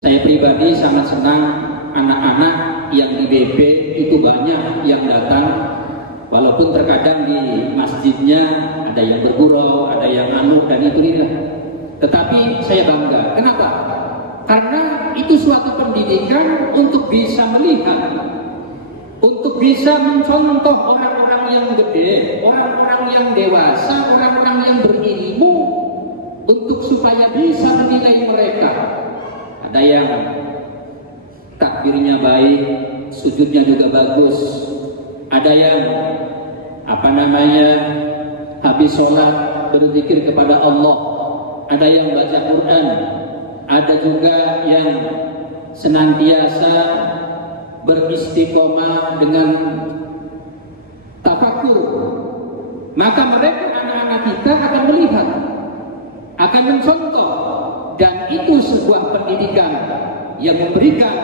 Saya pribadi sangat senang anak-anak yang di BP itu banyak yang datang, walaupun terkadang di masjidnya ada yang bergurau, ada yang anu dan itu tidak. Tetapi saya bangga. Kenapa? Karena itu suatu pendidikan untuk bisa melihat, untuk bisa mencontoh orang-orang yang gede, orang-orang yang dewasa, orang-orang yang berilmu, untuk supaya bisa menilai mereka. Ada yang takbirnya baik, sujudnya juga bagus. Ada yang habis sholat berzikir kepada Allah. Ada yang baca Quran. Ada juga yang senantiasa beristiqomah dengan tafakur. Maka mereka anak-anak kita akan melihat, akan mencontoh. Dan itu sebuah pendidikan yang memberikan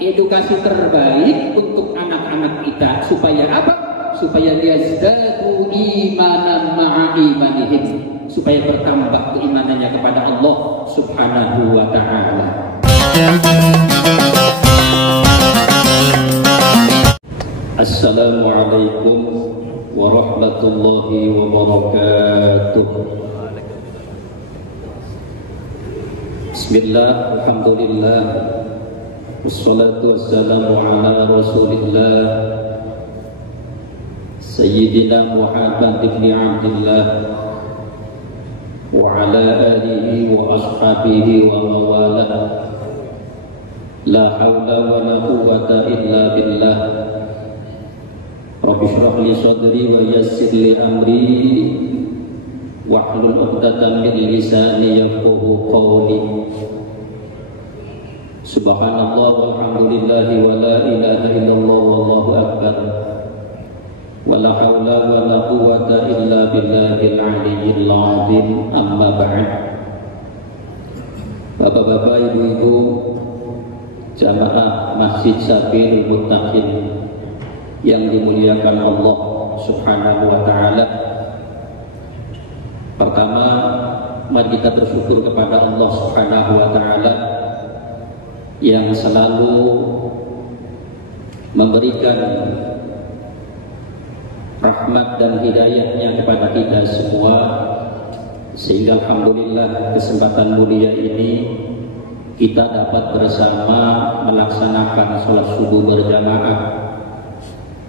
edukasi terbaik untuk anak-anak kita. Supaya apa? Supaya dia yazdadu imanan ma'a imanihim, supaya bertambah keimanannya kepada Allah Subhanahu wa ta'ala. Assalamualaikum warahmatullahi wabarakatuh. Bismillah, alhamdulillah, wassalatu wassalamu ala rasulillah Sayyidina Muhammad ibn Abdillah wa ala alihi wa ashabihi wa mawalah. La hawla wa la quwwata illa billah. Rabbi shrah li sadri wa yassir li amri wahlul 'uqdatam min lisani yafqahu qawli. Subhanallah walhamdulillah wa la ilaha illallah wallahu akbar. Wa la haula wa la quwwata illa billahil aliyyil azim. Amma ba'd. Bapak-bapak, ibu-ibu, jamaah Masjid Sabilul Muttaqin yang dimuliakan Allah Subhanahu wa ta'ala. Pertama, mari kita bersyukur kepada Allah Subhanahu wa ta'ala yang selalu memberikan rahmat dan hidayahnya kepada kita semua, sehingga alhamdulillah kesempatan mulia ini kita dapat bersama melaksanakan sholat subuh berjamaah.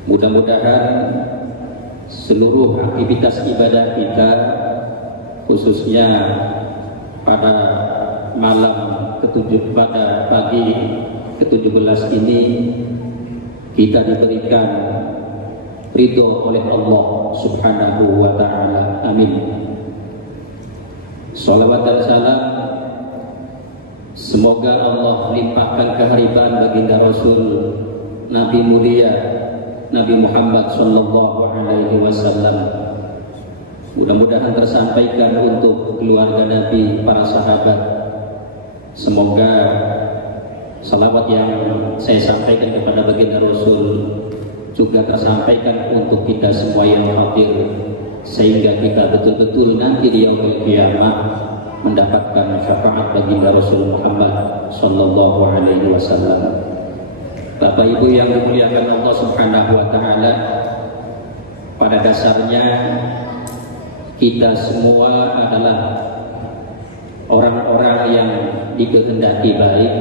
Mudah-mudahan seluruh aktivitas ibadah kita, khususnya pada pada pagi ke-17 ini, kita diberikan ridho oleh Allah Subhanahu wa ta'ala. Amin. Salawat dan salam semoga Allah limpahkan kehariban baginda Rasul Nabi mulia Nabi Muhammad sallallahu alaihi wasallam. Mudah-mudahan tersampaikan untuk keluarga Nabi, para sahabat. Semoga salawat yang saya sampaikan kepada baginda Rasul juga tersampaikan untuk kita semua yang hadir, sehingga kita betul-betul nanti di yaumul qiyamah mendapatkan syafaat baginda Rasul Muhammad sallallahu alaihi wasallam. Bapak Ibu yang dimuliakan Allah Subhanahu wa ta'ala, pada dasarnya kita semua adalah orang-orang yang dikehendaki baik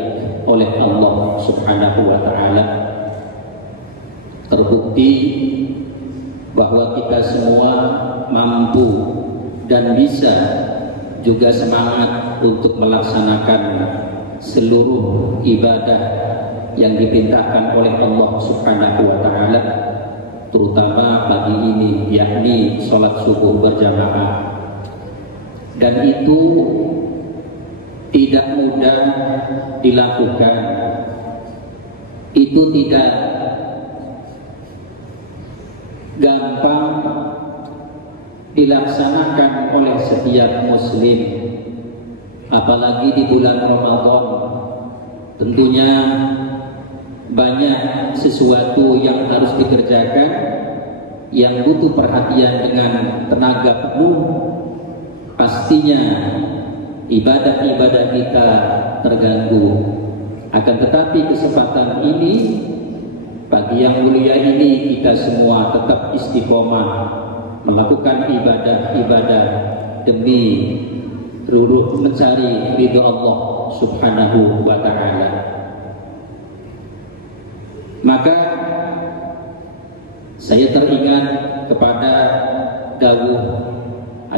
oleh Allah Subhanahu wa ta'ala. Terbukti bahwa kita semua mampu dan bisa juga semangat untuk melaksanakan seluruh ibadah yang diperintahkan oleh Allah Subhanahu wa ta'ala, terutama pagi ini, yakni sholat subuh berjamaah. Dan itu tidak mudah dilakukan, itu tidak gampang dilaksanakan oleh setiap muslim, apalagi di bulan Ramadan. Tentunya banyak sesuatu yang harus dikerjakan, yang butuh perhatian dengan tenaga penuh. Pastinya ibadah-ibadah kita terganggu, Akan tetapi kesempatan ini, pagi yang mulia ini, kita semua tetap istiqomah melakukan ibadah-ibadah demi mencari ridho Allah Subhanahu wa ta'ala. Maka saya teringat kepada dawuh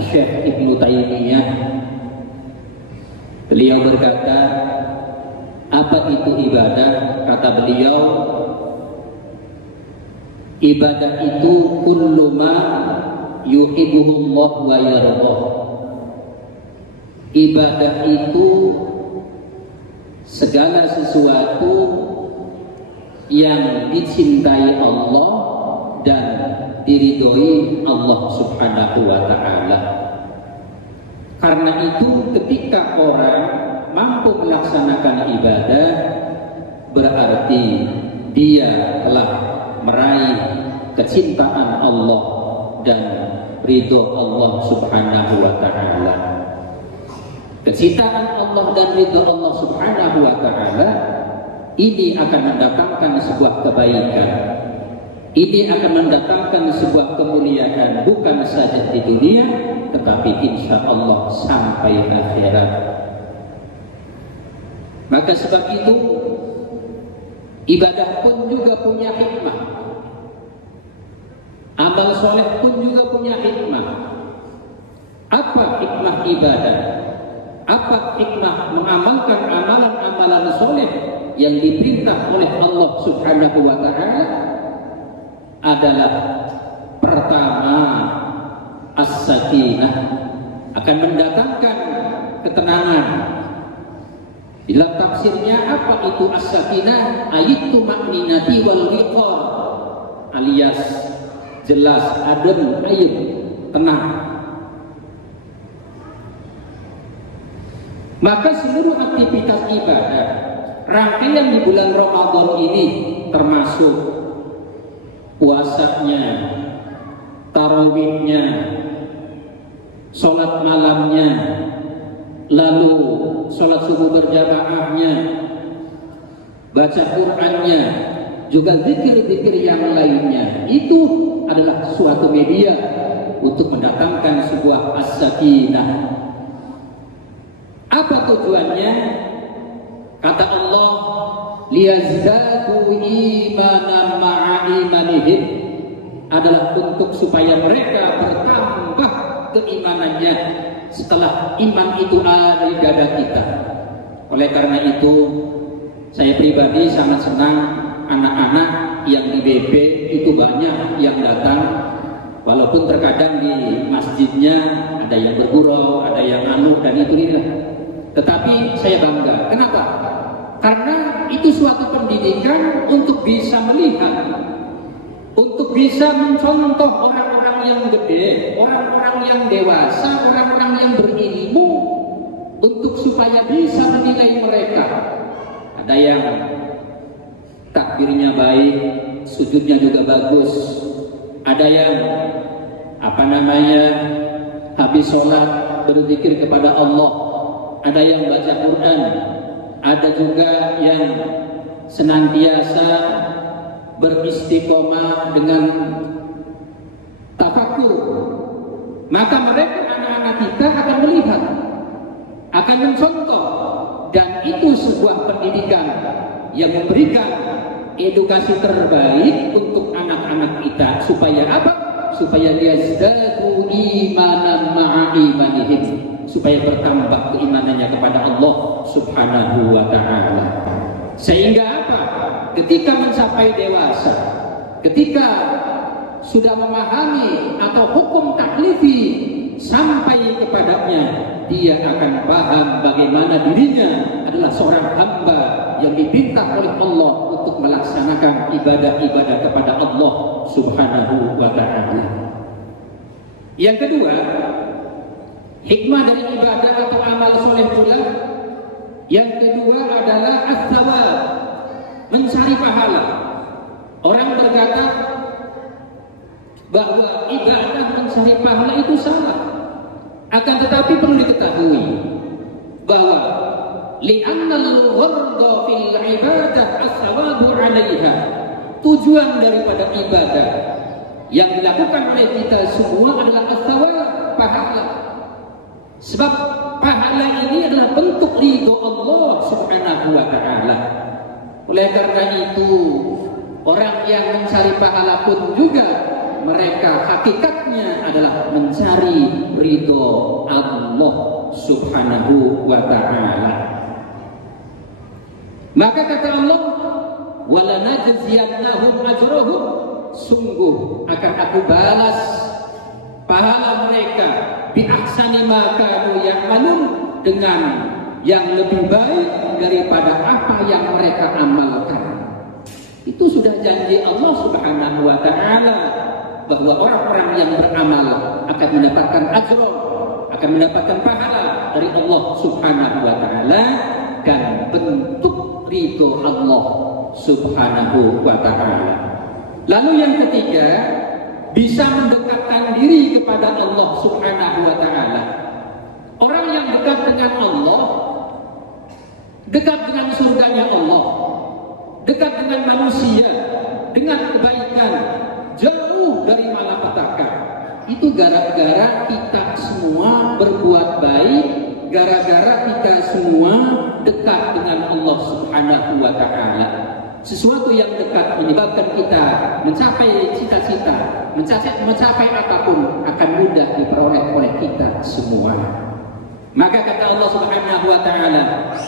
Syekh Ibnu Taimiyah. Beliau berkata, apa itu ibadah? Kata beliau, ibadah itu kullu ma yuhibbuhullah wa yardah. Ibadah itu segala sesuatu yang dicintai Allah dan diridhoi Allah Subhanahu wa ta'ala. Karena itu ketika orang mampu melaksanakan ibadah, berarti dia telah meraih kecintaan Allah dan ridho Allah Subhanahu wa ta'ala. Kecintaan Allah dan ridho Allah Subhanahu wa ta'ala ini akan mendatangkan sebuah kebaikan. Ini akan mendatangkan sebuah kemuliaan, bukan saja di dunia, tetapi insya Allah sampai akhirat. Maka sebab itu, ibadah pun juga punya hikmah. Amal soleh pun juga punya hikmah. Apa hikmah ibadah? Apa hikmah mengamalkan amalan-amalan soleh yang diperintah oleh Allah Subhanahu wa ta'ala? Adalah pertama, as-sakinah, akan mendatangkan ketenangan. Dalam tafsirnya, apa itu as-sakinah? Ayitu makninati wal wiqar, alias jelas, adem, ayem, tenang. Maka seluruh aktivitas ibadah rangkaian di bulan Ramadan ini, termasuk puasanya, tarawihnya, sholat malamnya, lalu sholat subuh berjamaahnya, baca Qur'annya, juga zikir-zikir yang lainnya, itu adalah suatu media untuk mendatangkan sebuah as-sakinah. Apa tujuannya? Kata Allah, liyazdadu imanan ma'a imanihim, adalah untuk supaya mereka bertambah keimanannya setelah iman itu ada di dada kita. Oleh karena itu, saya pribadi sangat senang anak-anak yang di BP itu banyak yang datang, walaupun terkadang di masjidnya ada yang bergurau, ada yang anu dan itu tidak. Tetapi saya bangga. Kenapa? Karena itu suatu pendidikan untuk bisa melihat, untuk bisa mencontoh orang-orang yang gede, orang-orang yang dewasa, orang-orang yang berilmu, untuk supaya bisa menilai mereka. Ada yang takbirnya baik, sujudnya juga bagus. Ada yang habis sholat berzikir kepada Allah. Ada yang baca Quran. Ada juga yang senantiasa beristiqomah dengan tafakur. Maka mereka, anak-anak kita, akan melihat, akan mencontoh, dan itu sebuah pendidikan yang memberikan edukasi terbaik untuk anak-anak kita. Supaya apa? Supaya yazdadu imanan ma'a imanihim, supaya bertambah keimanannya kepada Allah Subhanahu wa ta'ala. Sehingga apa? Ketika mencapai dewasa, ketika sudah memahami atau hukum taklifi sampai kepadanya, dia akan paham bagaimana dirinya adalah seorang hamba yang diperintah oleh Allah untuk melaksanakan ibadah-ibadah kepada Allah Subhanahu wa ta'ala. Yang kedua, hikmah dari ibadah atau amal soleh pula, yang kedua adalah as-sawab, mencari pahala. Orang berkata bahwa ibadah mencari pahala itu salah. Akan tetapi perlu diketahui bahwa li'annal gharda fil tujuan daripada ibadah yang dilakukan oleh kita semua adalah as-thawab, pahala. Sebab pahala ini adalah bentuk ridho Allah Subhanahu wa ta'ala. Oleh karena itu, orang yang mencari pahala pun juga mereka hakikatnya adalah mencari ridho Allah Subhanahu wa ta'ala. Maka kata Allah, wala najziyannahum ajrahum, sungguh akan aku balas pahala mereka bi ahsani ma kanu ya'malun, dengan yang lebih baik daripada apa yang mereka amalkan. Itu sudah janji Allah Subhanahu wa ta'ala bahwa orang-orang yang beramal akan mendapatkan ajr, akan mendapatkan pahala dari Allah Subhanahu wa ta'ala, dan bentuk ridho Allah Subhanahu wa ta'ala. Lalu yang ketiga, bisa mendekatkan diri kepada Allah Subhanahu wa ta'ala. Orang yang dekat dengan Allah, dekat dengan surganya Allah, dekat dengan manusia, dengan kebaikan, jauh dari malapetaka. Itu gara-gara kita semua berbuat baik, gara-gara kita semua dekat dengan Allah Subhanahu wa ta'ala. Sesuatu yang dekat menyebabkan kita mencapai cita-cita, mencapai apapun akan mudah diperoleh oleh kita semua. Maka kata Allah Subhanahu wa ta'ala,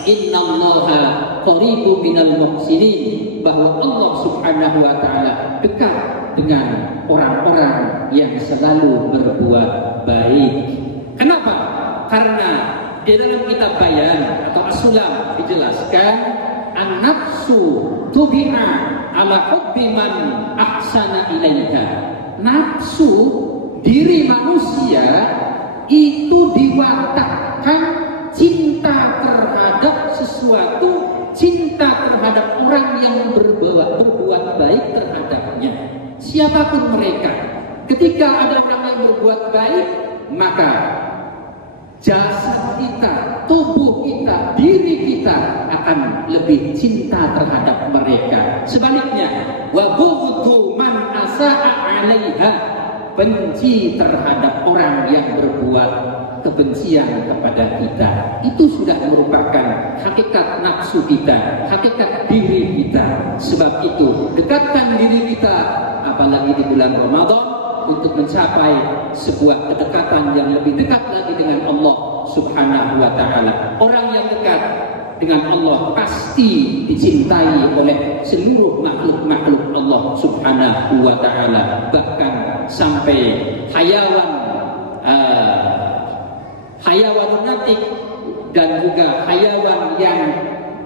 innallaha qaribun minal muhsinin, bahwa Allah Subhanahu wa ta'ala dekat dengan orang-orang yang selalu berbuat baik. Kenapa? Karena di dalam kitab Bayan atau As-Sulam dijelaskan, an-nafsu tubi'a ala hubbi man ahsana ilaika. Nafsu, diri manusia itu diwatakkan cinta terhadap sesuatu, cinta terhadap orang yang berbuat baik terhadapnya, siapapun mereka. Ketika ada orang yang berbuat baik, maka jasad kita, tubuh kita, diri kita akan lebih cinta terhadap mereka. Sebaliknya, wa bughdu man asa'a 'alaiha, benci terhadap orang yang berbuat kebencian kepada kita. Itu sudah merupakan hakikat nafsu kita, hakikat diri kita. Sebab itu, dekatkan diri kita, apalagi di bulan Ramadan, untuk mencapai sebuah kedekatan yang lebih dekat lagi dengan Allah Subhanahu wa ta'ala. Orang yang dekat dengan Allah pasti dicintai oleh seluruh makhluk-makhluk Allah Subhanahu wa ta'ala. Bahkan sampai hayawan natik dan juga hayawan yang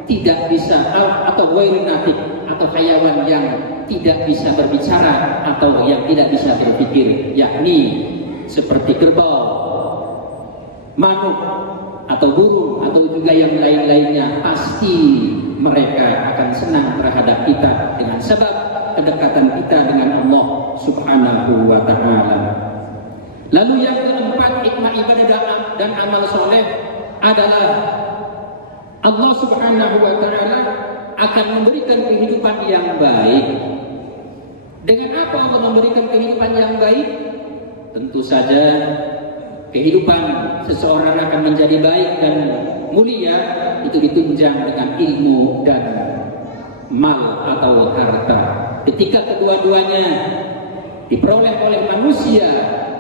tidak bisa, atau ghairu natik, atau hayawan yang tidak bisa berbicara atau yang tidak bisa berpikir, yakni seperti kerbau, manuk, atau burung, atau juga yang lain-lainnya, pasti mereka akan senang terhadap kita dengan sebab kedekatan kita dengan Allah Subhanahu wa ta'ala. Lalu yang keempat, hikmah ibadah dan amal soleh adalah Allah Subhanahu wa ta'ala akan memberikan kehidupan yang baik. Dengan apa Allah memberikan kehidupan yang baik? Tentu saja kehidupan seseorang akan menjadi baik dan mulia itu ditunjang dengan ilmu dan mal atau harta. Ketika kedua-duanya diperoleh oleh manusia,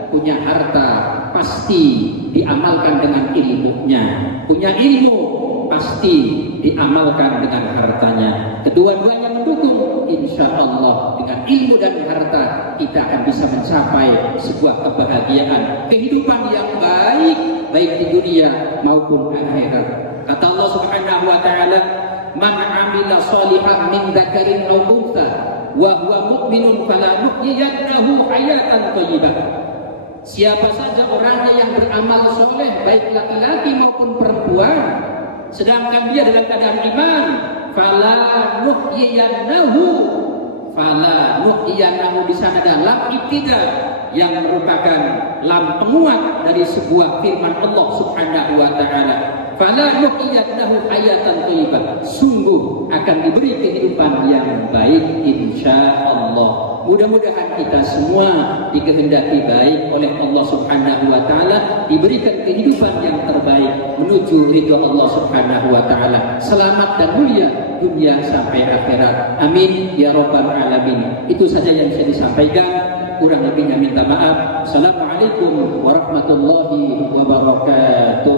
punya harta pasti diamalkan dengan ilmunya, punya ilmu pasti diamalkan dengan hartanya. Kedua-duanya mendukung, insya Allah dengan ilmu dan harta kita akan bisa mencapai sebuah kebahagiaan, kehidupan yang baik, baik di dunia maupun akhirat. Kata Allah Subhanahu wa ta'ala, man amila shalihan min dzakarin aw untha wa huwa mu'minun falanuhyiyannahu hayatan thayyibah. Siapa saja orangnya yang beramal soleh, baik laki-laki maupun perempuan, sedangkan dia dalam keadaan iman, fala nuhyiyannahu di sana dalam ibtida yang merupakan lam penguat dari sebuah firman Allah Subhanahu wa ta'ala, fala nuhyiyannahu hayatan thayyibah, sungguh akan diberi kehidupan yang dengan baik insya Allah. Mudah-mudahan kita semua dikehendaki baik oleh Allah Subhanahu wa Ta'ala, diberikan kehidupan yang terbaik menuju ridho Allah Subhanahu wa Ta'ala. Selamat dan mulia dunia sampai akhirat. Amin ya rabbal alamin. Itu saja yang bisa disampaikan. Kurang lebihnya minta maaf. Assalamualaikum warahmatullahi wabarakatuh.